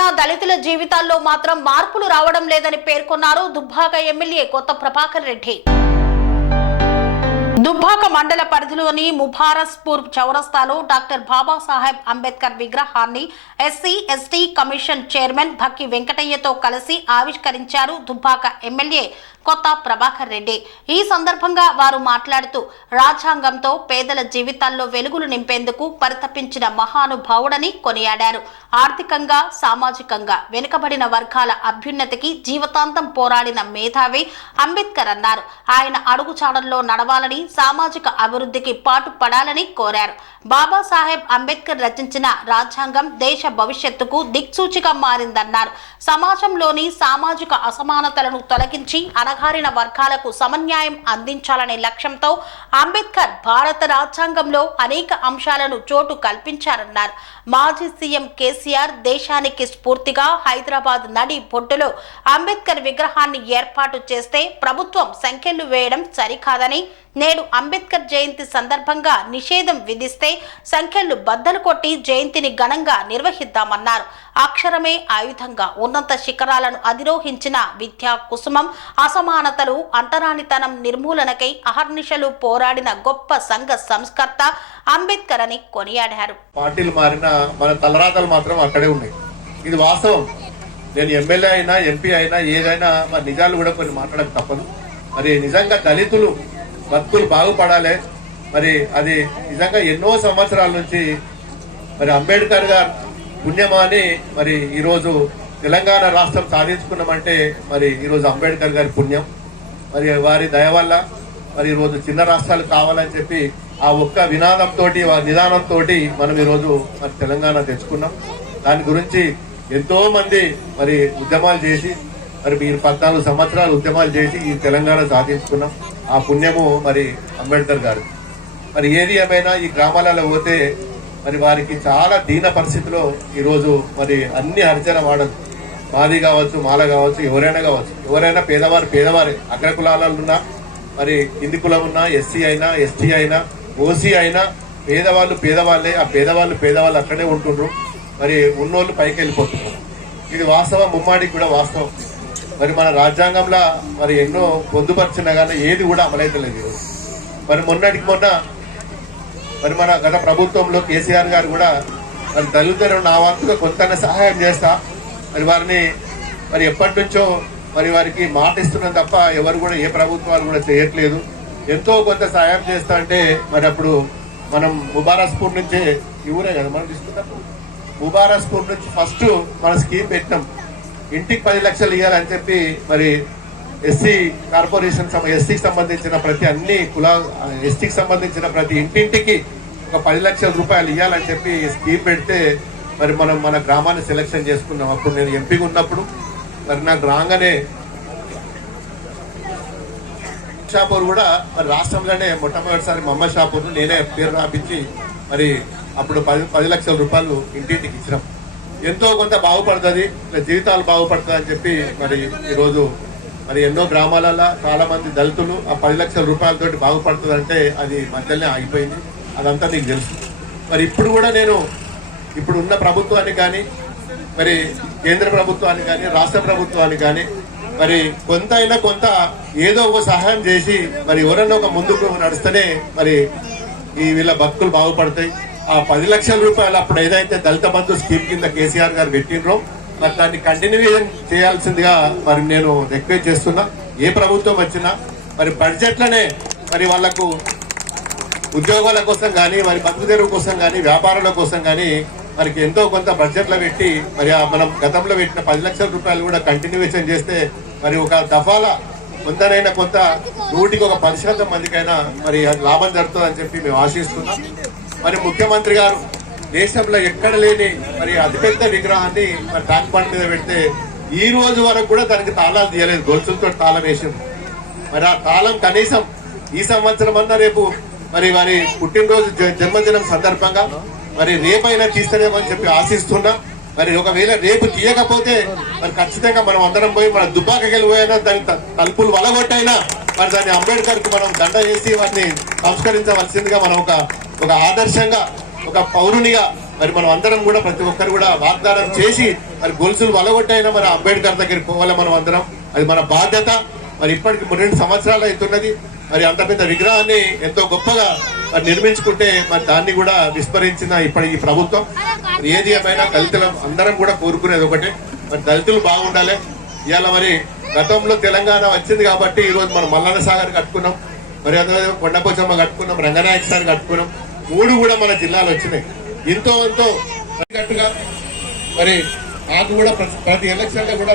అయినా దళితుల జీవితాల్లో మాత్రం మార్పులు రావడం లేదని పేర్కొన్నారు దుబ్బాక ఎమ్మెల్యే కొత్త ప్రభాకర్ రెడ్డి. దుబ్బాక మండల పరిధిలోని ముబారస్పూర్ చౌరస్తాలో డాక్టర్ బాబాసాహెబ్ అంబేద్కర్ విగ్రహాన్ని ఎస్సీ ఎస్టీ కమిషన్ చైర్మన్ భక్కి వెంకటయ్యతో కలిసి ఆవిష్కరించారు దుబ్బాక ఎమ్మెల్యే కొత్త ప్రభాకర్ రెడ్డి. ఈ సందర్భంగా వారు మాట్లాడుతూ రాజ్యాంగంతో పేదల జీవితాల్లో వెలుగులు నింపేందుకు పరితపించిన మహానుభావుడని కొనియాడారు. ఆర్థికంగా సామాజికంగా వెనుకబడిన వర్గాల అభ్యున్నతికి జీవితాంతం పోరాడిన మేధావి అంబేద్కర్ అన్నారు. ఆయన అడుగుచాడల్లో నడవాలని, సామాజిక అభివృద్ధికి పాటుపడాలని కోరారు. బాబాసాహెబ్ అంబేద్కర్ రచించిన రాజ్యాంగం దేశ భవిష్యత్తుకు దిక్సూచిగా మారిందన్నారు. సమాజంలోని సామాజిక అసమానతలను తొలగించి అణగారిన వర్గాలకు సమన్యాయం అందించాలనే లక్ష్యంతో అంబేద్కర్ భారత రాజ్యాంగంలో అనేక అంశాలను చోటు కల్పించారన్నారు. మాజీ సీఎం కేసీఆర్ దేశానికి స్ఫూర్తిగా హైదరాబాద్ నడి బొడ్డులో అంబేద్కర్ విగ్రహాన్ని ఏర్పాటు చేస్తే ప్రభుత్వం సంఖ్యలు వేయడం సరికాదని, నేడు అంబేద్కర్ జయంతి సందర్భంగా నిషేధం విధిస్తే సంఖ్యలు బద్దలు కొట్టి జయంతిని ఘనంగా నిర్వహిద్దామన్నారు. అక్షరమే ఆయుధంగా ఉన్నత శిఖరాలను అధిరోహించిన విద్యా కుసుమం, అసమానతలు, అంటరానితనం నిర్మూలనకై అహర్నిశలు పోరాడిన గొప్ప సంఘ సంస్కర్త అంబేద్కర్ అని కొనియాడారు. పార్టీలు మారినా మన తలరాతలు మాత్రం అక్కడే ఉన్నాయి. ఇది వాస్తవం. నేను ఎమ్మెల్యే అయినా ఎంపీ అయినా ఏదైనా మరి నిజాలు కూడా కొన్ని మాట్లాడక తప్పదు. మరి నిజంగా దళితులు బతుకులు బాగుపడాలి. మరి అది నిజంగా ఎన్నో సంవత్సరాల నుంచి మరి అంబేద్కర్ గారు పుణ్యమాని మరి ఈరోజు తెలంగాణ రాష్ట్రం సాధించుకున్నామంటే మరి ఈరోజు అంబేద్కర్ గారి పుణ్యం. మరి వారి దయ వల్ల మరి ఈరోజు చిన్న రాష్ట్రాలు కావాలని చెప్పి ఆ ఒక్క వినాదంతో నిదానంతో మనం ఈరోజు మరి తెలంగాణ తెచ్చుకున్నాం. దాని గురించి ఎంతో మంది మరి ఉద్యమాలు చేసి మరి మీరు 14 సంవత్సరాలు ఉద్యమాలు చేసి ఈ తెలంగాణ సాధించుకున్నాం. ఆ పుణ్యము మరి అంబేద్కర్ గారు. మరి ఏది ఏమైనా ఈ గ్రామాలలో పోతే మరి వారికి చాలా దీన పరిస్థితిలో ఈరోజు మరి అన్ని హరిజన వాడలు, మాది కావచ్చు, మాల కావచ్చు, ఎవరైనా పేదవారే. అగ్రకులాలలో ఉన్నా మరి కింది కులం ఉన్నా, ఎస్సీ అయినా, ఎస్టీ అయినా, ఓసీ అయినా పేదవాళ్ళే. ఆ పేదవాళ్ళు అక్కడే ఉంటుండ్రు. మరి ఉన్నోళ్ళు పైకి వెళ్ళిపోతున్నారు. ఇది వాస్తవం, ముమ్మాడికి కూడా వాస్తవం. మరి మన రాజ్యాంగంలో మరి ఎన్నో పొందుపరిచినా కానీ ఏది కూడా అమలైతలేదు ఈరోజు. మరి మొన్నటికి మొన్న మరి మన గత ప్రభుత్వంలో కేసీఆర్ గారు కూడా మరి దళితులు నా వంతుగా కొంత సహాయం చేస్తా మరి వారిని మరి ఎప్పటి నుంచో మరి వారికి మాట ఇస్తున్నాం తప్ప ఎవరు కూడా ఏ ప్రభుత్వాలు కూడా చేయట్లేదు. ఎంతో కొంత సహాయం చేస్తా అంటే మరి అప్పుడు మనం ముబారస్పూర్ నుంచే ఈ ఊరే కదా మనం తీసుకున్నప్పుడు ముబారస్పూర్ నుంచి ఫస్ట్ మన స్కీమ్ పెట్టినాం. ఇంటికి 10 లక్షలు ఇవ్వాలని చెప్పి మరి ఎస్సీ కార్పొరేషన్ ఎస్సీకి సంబంధించిన ప్రతి అన్ని ఎస్టీకి సంబంధించిన ప్రతి ఇంటింటికి ఒక 10 లక్షల రూపాయలు ఇవ్వాలని చెప్పి స్కీమ్ పెడితే మరి మనం మన గ్రామాన్ని సెలెక్షన్ చేసుకున్నాం. అప్పుడు నేను ఎంపీగా ఉన్నప్పుడు మరి నాకు రాగానే షాపూర్ కూడా మరి రాష్ట్రంలోనే మొట్టమొదటిసారి మహమ్మద్ షాపూర్ను నేనే పేరు రాపించి మరి అప్పుడు 10 లక్షల రూపాయలు ఇంటింటికి ఇచ్చినాం. ఎంతో కొంత బాగుపడుతుంది, జీవితాలు బాగుపడుతుంది అని చెప్పి మరి ఈరోజు మరి ఎన్నో గ్రామాలలో చాలా మంది దళితులు ఆ 10 లక్షల రూపాయలతోటి బాగుపడుతుంది అంటే అది మధ్యలోనే ఆగిపోయింది. అదంతా నీకు తెలుసు. మరి ఇప్పుడు కూడా నేను ఇప్పుడు ఉన్న ప్రభుత్వానికి కానీ మరి కేంద్ర ప్రభుత్వానికి కానీ రాష్ట్ర ప్రభుత్వానికి కానీ మరి కొంత అయినా కొంత ఏదో ఒక సహాయం చేసి మరి ఎవరన్నా ఒక ముందుకు నడుస్తేనే మరి ఈ వీళ్ళ బతుకులు బాగుపడతాయి. ఆ 10 లక్షల రూపాయలు అప్పుడు ఏదైతే దళిత బంధు స్కీమ్ కింద కేసీఆర్ గారు పెట్టినరో మరి దాన్ని కంటిన్యూషన్ చేయాల్సిందిగా మరి నేను రిక్వెస్ట్ చేస్తున్నా. ఏ ప్రభుత్వం వచ్చినా మరి బడ్జెట్లనే మరి వాళ్లకు ఉద్యోగాల కోసం కానీ మరి బతుకు తెరువు కోసం కానీ వ్యాపారాల కోసం కానీ మనకి ఎంతో కొంత బడ్జెట్లో పెట్టి మరి మనం గతంలో పెట్టిన 10 లక్షల రూపాయలు కూడా కంటిన్యూషన్ చేస్తే మరి ఒక దఫాల కొంతనైనా కొంత 100కి ఒక 10% మందికైనా మరి లాభం జరుగుతుందని చెప్పి మేము ఆశిస్తున్నాం. మరి ముఖ్యమంత్రి గారు దేశంలో ఎక్కడ లేని మరి అతిపెద్ద విగ్రహాన్ని మరి ట్యాంక్ బండ్ మీద పెడితే ఈ రోజు వరకు కూడా దానికి తాళాలు తీయలేదు. గొలుసులతో తాళం వేసింది. మరి ఆ తాళం కనీసం ఈ సంవత్సరం అన్నా రేపు మరి వారి పుట్టినరోజు జన్మదినం సందర్భంగా మరి రేపైనా తీస్తేనేమో అని చెప్పి ఆశిస్తున్నా. మరి ఒకవేళ రేపు తీయకపోతే మరి ఖచ్చితంగా మనం అందరం పోయి మన దుబ్బాకకి వెళ్ళిపోయినా దాని తలుపులు వలగొట్టైనా మరి దాన్ని అంబేద్కర్ కు మనం దండ వేసి వారిని సంస్కరించవలసిందిగా మనం ఒక ఆదర్శంగా ఒక పౌరునిగా మరి మనం అందరం కూడా ప్రతి ఒక్కరు కూడా వాగ్దానం చేసి మరి గొలుసులు వలగొట్టైనా మరి అంబేద్కర్ దగ్గరికి పోవాలి మనం అందరం, అది మన బాధ్యత. మరి ఇప్పటికి 2 సంవత్సరాలు అవుతున్నది. మరి అంత పెద్ద విగ్రహాన్ని ఎంతో గొప్పగా మరి నిర్మించుకుంటే మరి దాన్ని కూడా విస్మరించిన ఇప్పటి ఈ ప్రభుత్వం. ఏది ఏమైనా దళితులం అందరం కూడా కోరుకునేది ఒకటే, మరి దళితులు బాగుండాలి. ఇవాళ మరి గతంలో తెలంగాణ వచ్చింది కాబట్టి ఈ రోజు మనం మల్లన్న సాగర్ కట్టుకున్నాం, మరి అదే కొండపోచమ్మ కట్టుకున్నాం, రంగనాయక సాగర్ కట్టుకున్నాం. 3 కూడా మన జిల్లాలో వచ్చినాయి. ఎంతో గట్టుగా మరి నాకు కూడా ప్రతి ఎలక్షన్ లో కూడా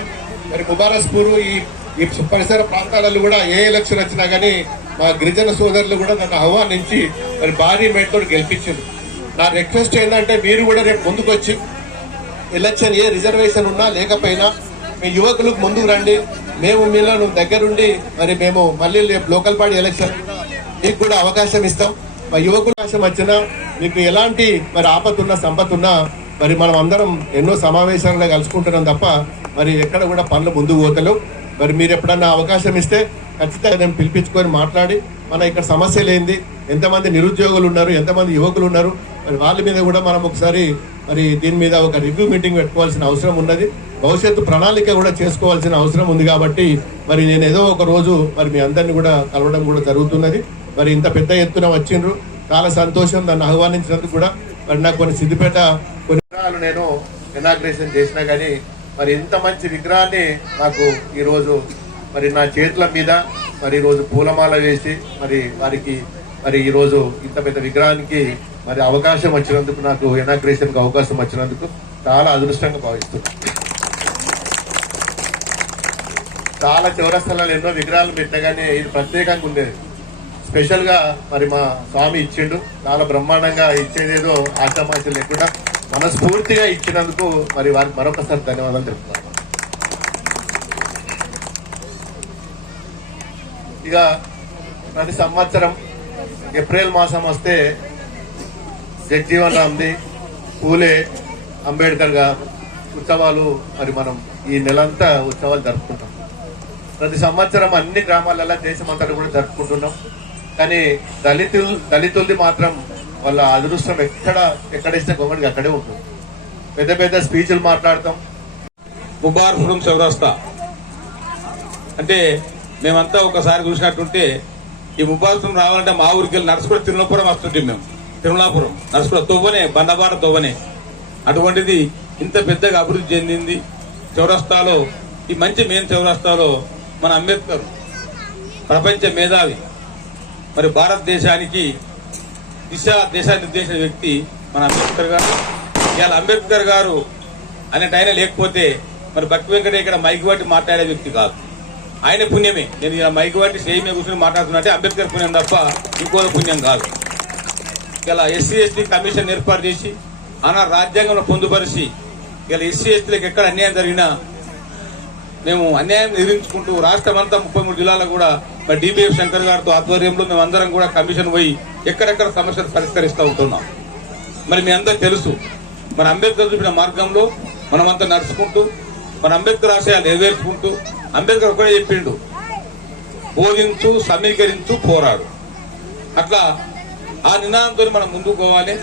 మరి ముబారస్పూర్ ఈ పరిసర ప్రాంతాలలో కూడా ఏ ఎలక్షన్ వచ్చినా కానీ మా గిరిజన సోదరులు కూడా నన్ను ఆహ్వానించి మరి భారీ మేటతో గెలిపించింది. నా రిక్వెస్ట్ ఏంటంటే మీరు కూడా రేపు ముందుకు వచ్చి ఎలక్షన్ ఏ రిజర్వేషన్ ఉన్నా లేకపోయినా మీ యువకులకు ముందుకు రండి. మేము మీలో దగ్గరుండి మరి మేము మళ్ళీ రేపు లోకల్ బాడీ ఎలక్షన్ మీకు కూడా అవకాశం ఇస్తాం. మా యువకుల అవకాశం వచ్చినా మీకు ఎలాంటి మరి ఆపత్తున్నా సంపత్తున్నా మరి మనం అందరం ఎన్నో సమావేశాలలో కలుసుకుంటున్నాం తప్ప మరి ఎక్కడ కూడా పనులు ముందుకు పోతలేవు. మరి మీరు ఎప్పుడన్నా అవకాశం ఇస్తే ఖచ్చితంగా నేను పిలిపించుకొని మాట్లాడి మన ఇక్కడ సమస్యలు ఏంది, ఎంతమంది నిరుద్యోగులు ఉన్నారు, ఎంతమంది యువకులు ఉన్నారు, మరి వాళ్ళ మీద కూడా మనం ఒకసారి మరి దీని మీద ఒక రివ్యూ మీటింగ్ పెట్టుకోవాల్సిన అవసరం ఉన్నది. భవిష్యత్తు ప్రణాళిక కూడా చేసుకోవాల్సిన అవసరం ఉంది. కాబట్టి మరి నేను ఏదో ఒక రోజు మరి మీ అందరినీ కూడా కలవడం కూడా జరుగుతున్నది. మరి ఇంత పెద్ద ఎత్తున వచ్చిండ్రు, చాలా సంతోషం. నన్ను ఆహ్వానించినందుకు కూడా మరి నాకు కొన్ని సిద్దిపేట కొన్ని విగ్రహాలు నేను ఇనాగ్రేషన్ చేసినా కానీ మరి ఇంత మంచి విగ్రహాన్ని నాకు ఈరోజు మరి నా చేతుల మీద మరి ఈరోజు పూలమాల వేసి మరి వారికి మరి ఈరోజు ఇంత పెద్ద విగ్రహానికి మరి అవకాశం వచ్చినందుకు, నాకు ఇనాగ్రేషన్కి అవకాశం వచ్చినందుకు చాలా అదృష్టంగా భావిస్తున్నాను. చాలా చౌరస్తాలలో ఎన్నో విగ్రహాలు పెట్టగానే ఇది ప్రత్యేకంగా ఉండేది. స్పెషల్గా మరి మా స్వామి ఇచ్చిండు, చాలా బ్రహ్మాండంగా ఇచ్చేదేదో ఆశామాషలు లేకుండా మనస్ఫూర్తిగా ఇచ్చినందుకు మరి వారికి మరొకసారి ధన్యవాదాలు చెప్తున్నాను. ఇక ప్రతి సంవత్సరం ఏప్రిల్ మాసం వస్తే జగజీవన్ రామ్ది, పూలే, అంబేద్కర్ గారు ఉత్సవాలు మరి మనం ఈ నెలంతా ఉత్సవాలు జరుపుకుంటాం. ప్రతి సంవత్సరం అన్ని గ్రామాలలో దేశమంతటా కూడా జరుపుకుంటున్నాం. కానీ దళితులది మాత్రం వాళ్ళ అదృష్టం ఎక్కడ ఇస్తే గొంగడికి అక్కడే ఉంటుంది. పెద్ద పెద్ద స్పీచ్లు మాట్లాడతాం. ముబారపురం చౌరస్తా అంటే మేమంతా ఒకసారి చూసినట్టుంటే ఈ ముబారపురం రావాలంటే మా ఊరికి వెళ్ళి నడుచుకుని తిరుమలపురం వస్తుంటే మేము తిరుమలాపురం నడుచుకుని తొవ్వనే బండబాట తొవ్వనే. అటువంటిది ఇంత పెద్దగా అభివృద్ధి చెందింది. చౌరస్తాలో ఈ మంచి మెయిన్ చౌరస్తాలో మన అంబేద్కర్ ప్రపంచ మేధావి, మరి భారతదేశానికి దిశానిర్దేశించిన వ్యక్తి మన అంబేద్కర్ గారు. ఇవాళ అంబేద్కర్ గారు అనేటి ఆయన లేకపోతే మరి భక్తి వెంకటే ఇక్కడ మైకి వాటి మాట్లాడే వ్యక్తి కాదు. ఆయన పుణ్యమే. నేను ఇలా మైకి వాటి సేమే కూర్చొని మాట్లాడుతున్నట్టే అంబేద్కర్ పుణ్యం తప్ప ఇంకో పుణ్యం కాదు. ఇలా ఎస్సీ ఎస్టీ కమిషన్ ఏర్పాటు చేసి ఆనాడు రాజ్యాంగంలో పొందుపరిచి ఇలా ఎస్సీ ఎస్టీలకు ఎక్కడ అన్యాయం జరిగినా మేము అన్యాయం ఎదిరించుకుంటూ రాష్ట్రం అంతా 33 జిల్లాలో కూడా మరి డిబిఎఫ్ శంకర్ గారితో ఆధ్వర్యంలో మేము అందరం కూడా కమిషన్ పోయి ఎక్కడెక్కడ సమస్యలు పరిష్కరిస్తూ ఉంటున్నాం. మరి మీ అందరూ తెలుసు మన అంబేద్కర్ చూపిన మార్గంలో మనమంతా నడుచుకుంటూ మన అంబేద్కర్ ఆశయాలు నెరవేర్చుకుంటూ అంబేద్కర్ ఒకటే చెప్పిండు, బోధించు, సమీకరించు, పోరాడు. అట్లా ఆ నినాదంతో మనం ముందుకు పోవాలి.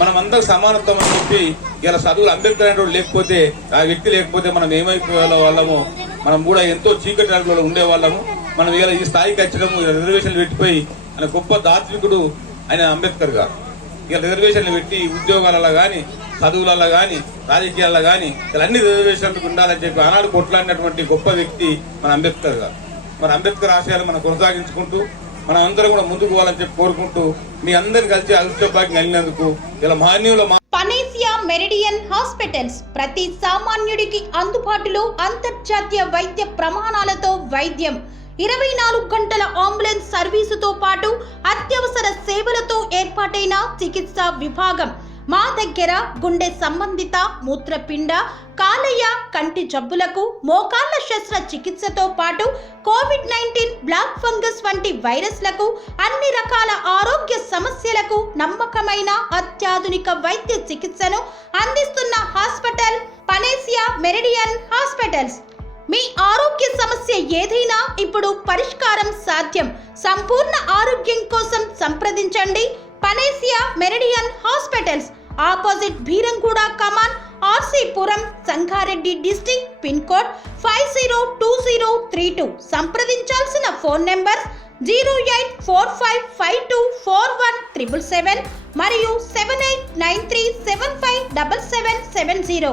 మనం అందరికి సమానత్వం అని చెప్పి ఇలా చదువులు అంబేద్కర్ అనేటువంటి లేకపోతే ఆ వ్యక్తి లేకపోతే మనం ఏమైపోయే వాళ్ళమో, మనం కూడా ఎంతో చీకటి రంగులో ఉండేవాళ్ళము. మనం ఇలా ఈ స్థాయికి వచ్చడము రిజర్వేషన్లు పెట్టిపోయి ఆయన గొప్ప దార్శనికుడు ఆయన అంబేద్కర్ గారు. ఇక రిజర్వేషన్లు పెట్టి ఉద్యోగాలలో కానీ చదువులలో కానీ రాజకీయాల్లో కానీ ఇలా అన్ని రిజర్వేషన్లకు ఉండాలని చెప్పి ఆనాడు కొట్లాడినటువంటి గొప్ప వ్యక్తి మన అంబేద్కర్ గారు. మన అంబేద్కర్ ఆశయాలు మనం కొనసాగించుకుంటూ మనం అందరం కూడా ముందుకు పోవాలని చెప్పి కోరుకుంటూ మీ అందరిని కలిసి అదృష్టభాగ్యం కలిగినందుకు ఇలా మాన్యుల పనేసియా మెరిడియన్ హాస్పిటల్స్ ప్రతి సామాన్యుడికి అందుబాటులో అంతర్జాతీయ వైద్య ప్రమాణాలతో వైద్యం, 24 గంటల అంబులెన్స్ సర్వీసుతో పాటు అత్యవసర సేవలతో ఏర్పాటైన చికిత్సా విభాగం. మా దగ్గర గుండె సంబంధిత, మూత్రపిండ, కాలేయ, కంటి జబ్బులకు, మోకాళ్ల శస్త్ర చికిత్సతో పాటు కోవిడ్-19, బ్లాక్ ఫంగస్ వంటి వైరస్లకు, అన్ని రకాల ఆరోగ్య సమస్యలకు నమ్మకమైన అత్యాధునిక వైద్య చికిత్సను అందిస్తున్న హాస్పిటల్ పనేసియా మెరిడియన్ హాస్పిటల్స్. మీ ఆరోగ్య సమస్య ఏదైనా ఇప్పుడు పరిష్కారం సాధ్యం. సంపూర్ణ ఆరోగ్యం కోసం సంప్రదించండి Panacea Meridian hospitals. Opposite Bheeramguda కమాన్, RC Puram, Sangareddy district, pin code 502032. సంప్రదించాల్సిన ఫోన్ నెంబర్ 0845524177 మరియు 7893757770.